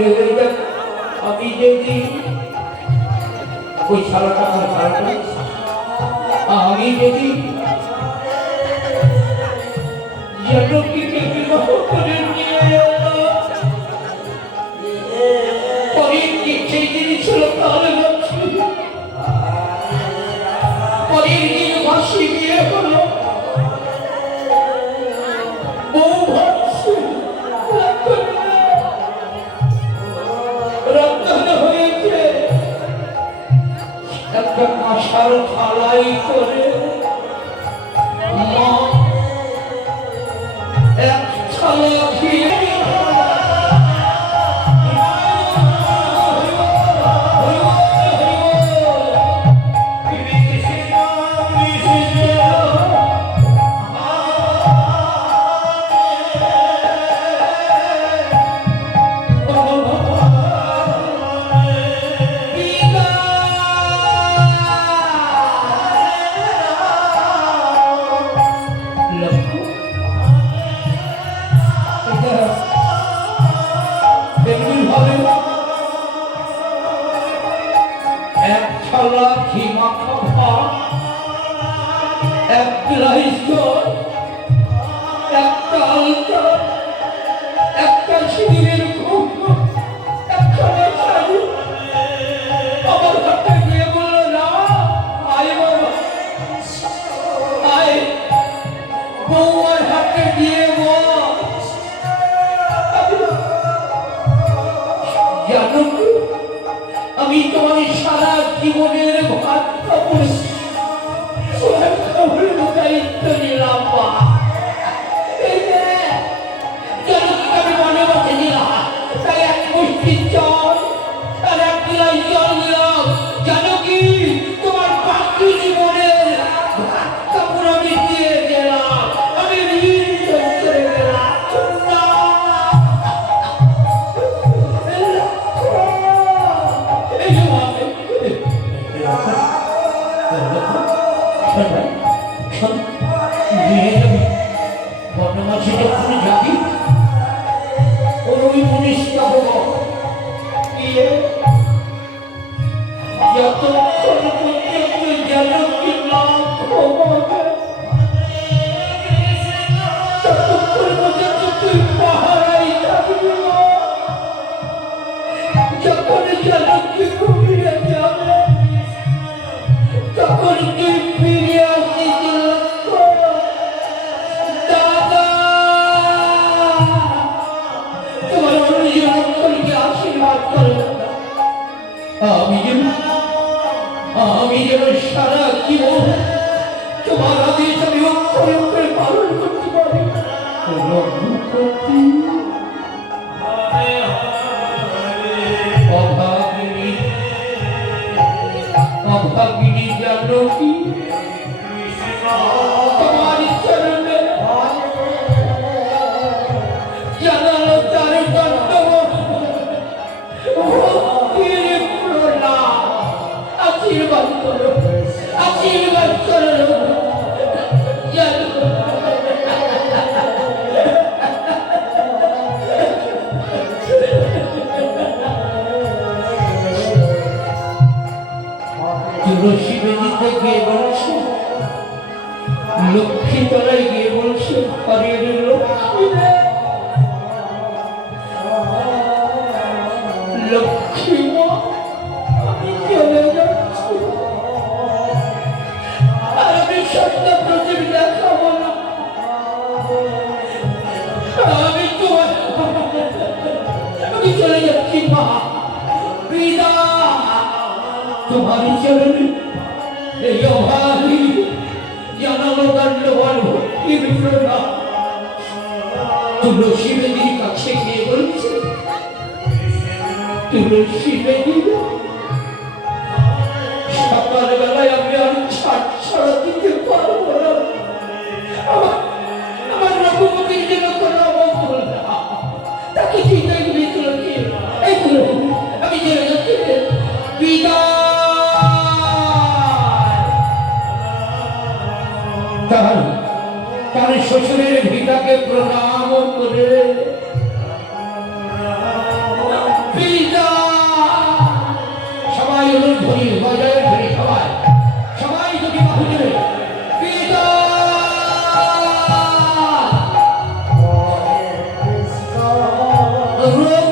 রাত্রে হয়ে যাবে আমি যদি ওই শালাটা আমার শালাটা আমি যদি ছিল তাহলে আশার খালাই করে Oh, Señor, শিবেদি গিয়ে বলছে? লক্ষ্মী তলায় গিয়ে বলছে হরের লক্ষ্মী। তুলসী বেদীর কাছে গিয়ে বলছে তুলসী বেদী তাকে প্রণাম করে। সবাই ওদের ধরি হৃদয়ের ধরি সবাই। সবাই যদি বাহু দেবে রোগ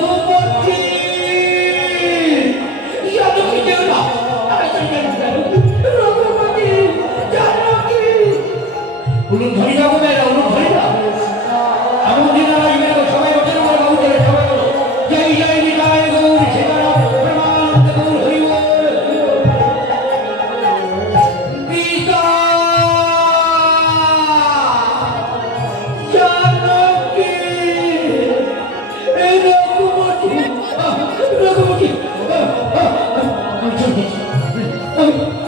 আমি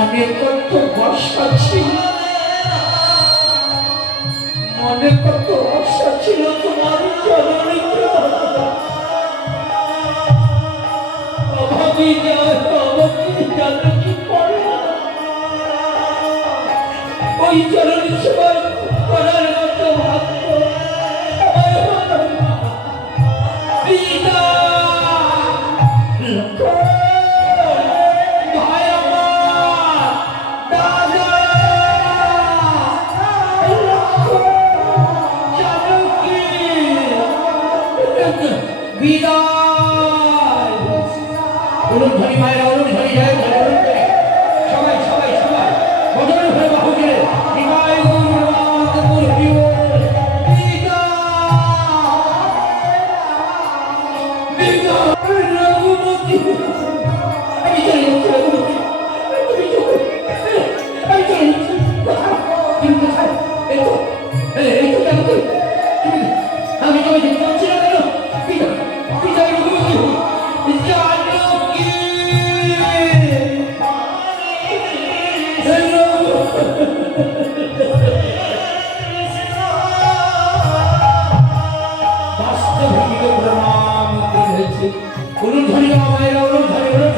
মনে কত বর্ষা ছিল? মনে কত বর্ষা ছিল তোমার অভাবী যায় অভাবী জানো কি করে? ওই চরণী उन्होंने धरी आओ भाई उन्होंने धरी